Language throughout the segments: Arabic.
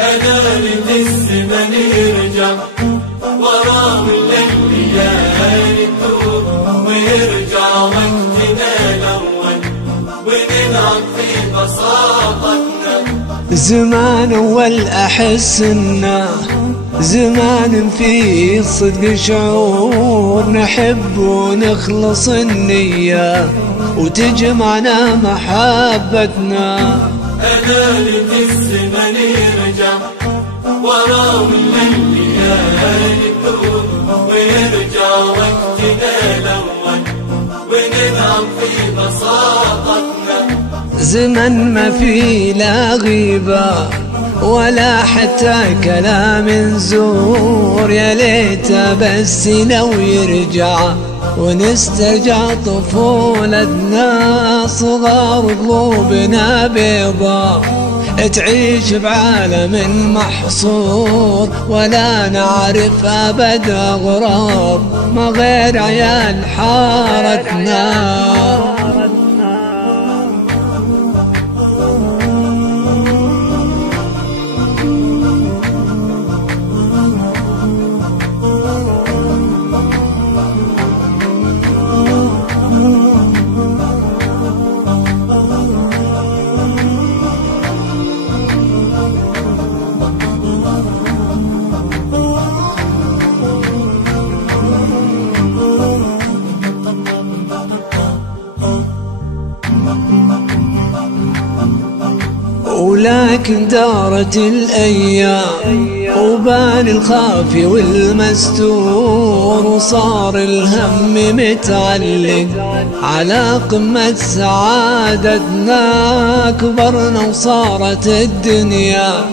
أدارة الزمن يرجع ورا الليالي تدور ويرجع وقتنا الأول ونلعب في بساطتنا. زمان أول أحس إنه زمان فيه صدق شعور نحب ونخلص النية وتجمعنا محبتنا. أدارة الزمن يرجع ورا الليالي تدور ويرجع وقتنا الأول ونلعب في بساطتنا. زمن ما فيه لا غيبة ولا حتى كلام زور، يا ليته بس لو يرجع ونسترجع طفولتنا. صغار قلوبنا بيضاء تعيش بعالم محصور ولا نعرف أبد أغراب ما غير عيال حارتنا. ولكن دارت الأيام وبان الخافي والمستور وصار الهم متعلق على قمة سعادتنا. كبرنا وصارت الدنيا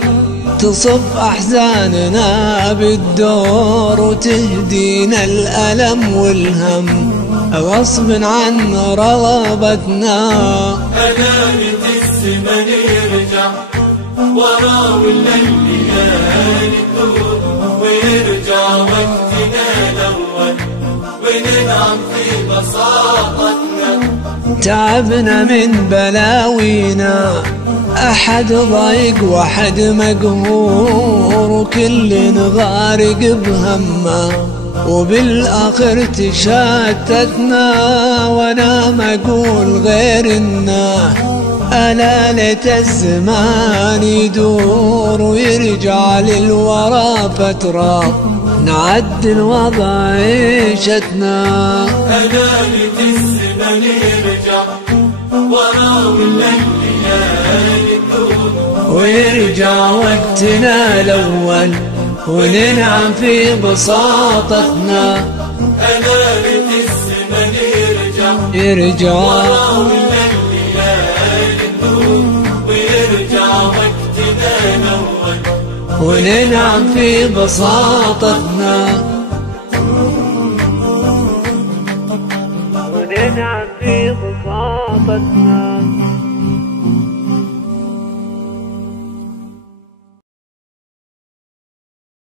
تصف أحزاننا بالدور وتهدينا الألم والهم غصب عن رغبتنا. أدارة الزمن يرجع ورا الليالي تدور ويرجع وقتنا الأول ونلعب في بساطتنا. تعبنا من بلاوينا أحد ضايق وأحد مقهور وكل غارق بهمه وبالآخر تشتتنا. وانا ما اقول غير انه ألا ليت الزمان يدور ويرجع للورا فترة نعدل وضع عيشتنا. أدارة الزمن يرجع ورا الليالي تدور ويرجع وقتنا الأول وننعم في بساطتنا. أدارة الزمن يرجع ورا الليالي تدور ويرجع وقتنا الأول وننعم في بساطتنا. وننعم في بساطتنا.